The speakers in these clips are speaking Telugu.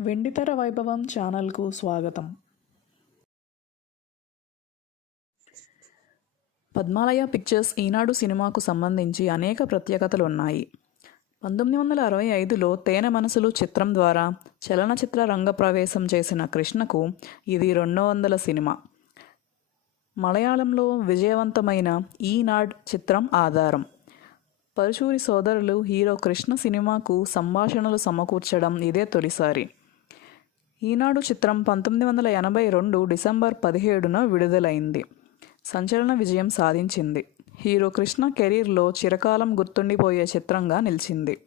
వెండితెర వైభవం ఛానల్కు స్వాగతం. పద్మాలయ పిక్చర్స్ ఈనాడు సినిమాకు సంబంధించి అనేక ప్రత్యేకతలు ఉన్నాయి పంతొమ్మిది వందల అరవై ఐదులో తేనె మనసులు చిత్రం ద్వారా చలనచిత్ర రంగ ప్రవేశం చేసిన కృష్ణకు ఇది రెండో వందల సినిమా. మలయాళంలో విజయవంతమైన ఈనాడ్ చిత్రం ఆధారం. పరుశూరి సోదరులు హీరో కృష్ణ సినిమాకు సంభాషణలు సమకూర్చడం ఇదే తొలిసారి. ఈనాడు చిత్రం పంతొమ్మిది వందల ఎనభై రెండు డిసెంబర్ పదిహేడున విడుదలైంది. సంచలన విజయం సాధించింది. హీరో కృష్ణ కెరీర్లో చిరకాలం గుర్తుండిపోయే చిత్రంగా నిలిచింది.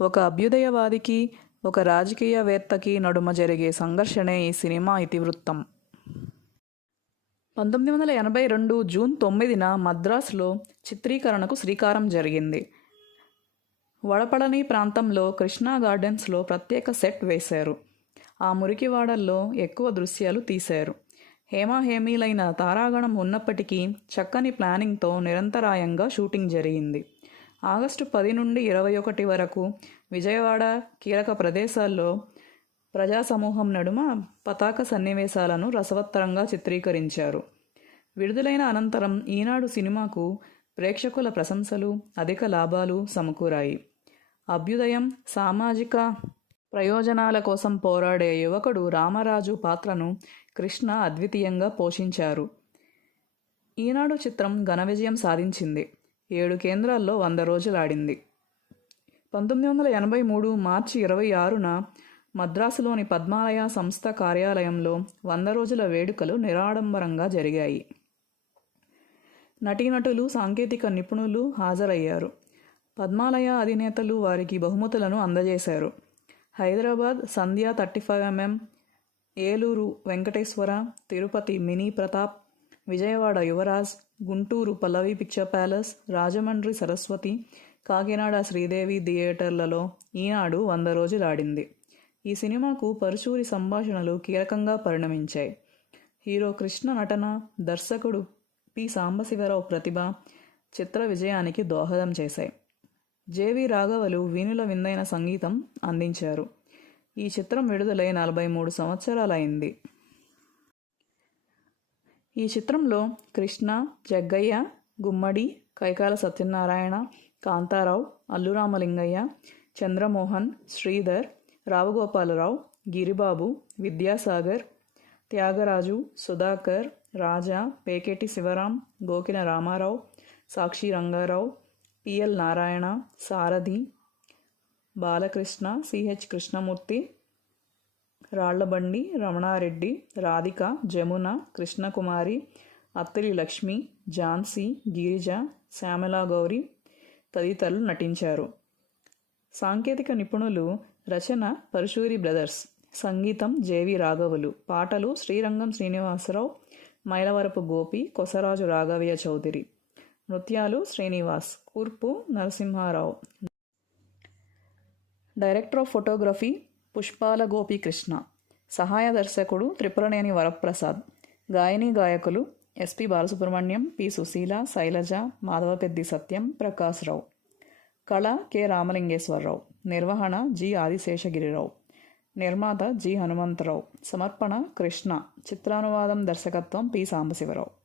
ఒక అభ్యుదయవాదికి ఒక రాజకీయవేత్తకి నడుమ జరిగే సంఘర్షణే ఈ సినిమా ఇతివృత్తం. పంతొమ్మిది వందల ఎనభై రెండు జూన్ తొమ్మిదిన మద్రాసులో చిత్రీకరణకు శ్రీకారం జరిగింది. వడపడని ప్రాంతంలో కృష్ణా గార్డెన్స్లో ప్రత్యేక సెట్ వేశారు. ఆ మురికివాడల్లో ఎక్కువ దృశ్యాలు తీశారు. హేమాహేమీలైన తారాగణం ఉన్నప్పటికీ చక్కని ప్లానింగ్తో నిరంతరాయంగా షూటింగ్ జరిగింది. ఆగస్టు పది నుండి ఇరవై ఒకటి వరకు విజయవాడ కీలక ప్రదేశాల్లో ప్రజా సమూహం నడుమ పతాక సన్నివేశాలను రసవత్తరంగా చిత్రీకరించారు. విడుదలైన అనంతరం ఈనాడు సినిమాకు ప్రేక్షకుల ప్రశంసలు అధిక లాభాలు సమకూరాయి. అభ్యుదయం సామాజిక ప్రయోజనాల కోసం పోరాడే యువకుడు రామరాజు పాత్రను కృష్ణ అద్వితీయంగా పోషించారు. ఈనాడు చిత్రం ఘన విజయం సాధించింది. ఏడు కేంద్రాల్లో వంద రోజులాడింది. పంతొమ్మిది వందల ఎనభై మూడు మార్చి ఇరవై ఆరున మద్రాసులోని పద్మాలయ సంస్థ కార్యాలయంలో వంద రోజుల వేడుకలు నిరాడంబరంగా జరిగాయి. నటీనటులు సాంకేతిక నిపుణులు హాజరయ్యారు. పద్మాలయ అధినేతలు వారికి బహుమతులను అందజేశారు. Hyderabad Sandhya thirty five mm Eluru Venkateswara Tirupati mini Pratap Vijayawada Yuvaraj Guntur Pallavi picture palace Rajahmundry Saraswathi Kakinada Sridevi థియేటర్లలో ఈనాడు వంద రోజులు ఆడింది ఈ సినిమాకు పరుచూరి సంభాషణలు కీలకంగా పరిణమించాయి. హీరో కృష్ణ నటన దర్శకుడు పి. సాంబశివరావు ప్రతిభ చిత్ర విజయానికి దోహదం చేశాయి. జేవి రాఘవలు వీణుల విందైన సంగీతం అందించారు. ఈ చిత్రం విడుదలై నలభై మూడు సంవత్సరాలైంది. ఈ చిత్రంలో కృష్ణ జగ్గయ్య గుమ్మడి కైకాల సత్యనారాయణ కాంతారావు అల్లురామలింగయ్య చంద్రమోహన్ శ్రీధర్ రావుగోపాలరావు గిరిబాబు విద్యాసాగర్ త్యాగరాజు సుధాకర్ రాజా పేకేటి శివరాం గోకిన రామారావు సాక్షి రంగారావు పిఎల్ నారాయణ సారథి బాలకృష్ణ సిహెచ్ కృష్ణమూర్తి రాళ్ళబండి రమణారెడ్డి రాధిక జమున కృష్ణకుమారి అత్తిలి లక్ష్మి ఝాన్సీ గిరిజ శ్యామలా గౌరి తదితరులు నటించారు. సాంకేతిక నిపుణులు రచన పరశూరి బ్రదర్స్ సంగీతం జేవి రాఘవులు పాటలు శ్రీరంగం శ్రీనివాసరావు మైలవరపు గోపి కొసరాజు రాఘవయ్య చౌదరి. నృత్యాలు శ్రీనివాస్. కూర్పు నరసింహారావు. డైరెక్టర్ ఆఫ్ ఫోటోగ్రఫీ పుష్పాల గోపీకృష్ణ సహాయ దర్శకుడు త్రిపురనేని వరప్రసాద్. గాయని గాయకులు ఎస్పి బాలసుబ్రహ్మణ్యం పి సుశీల శైలజ మాధవపెద్ది సత్యం ప్రకాశ్ రావు. కళ కె రామలింగేశ్వరరావు. నిర్వహణ జి ఆదిశేషగిరిరావు. నిర్మాత జి హనుమంతరావు. సమర్పణ కృష్ణ. చిత్రానువాదం దర్శకత్వం P Sambasivarao.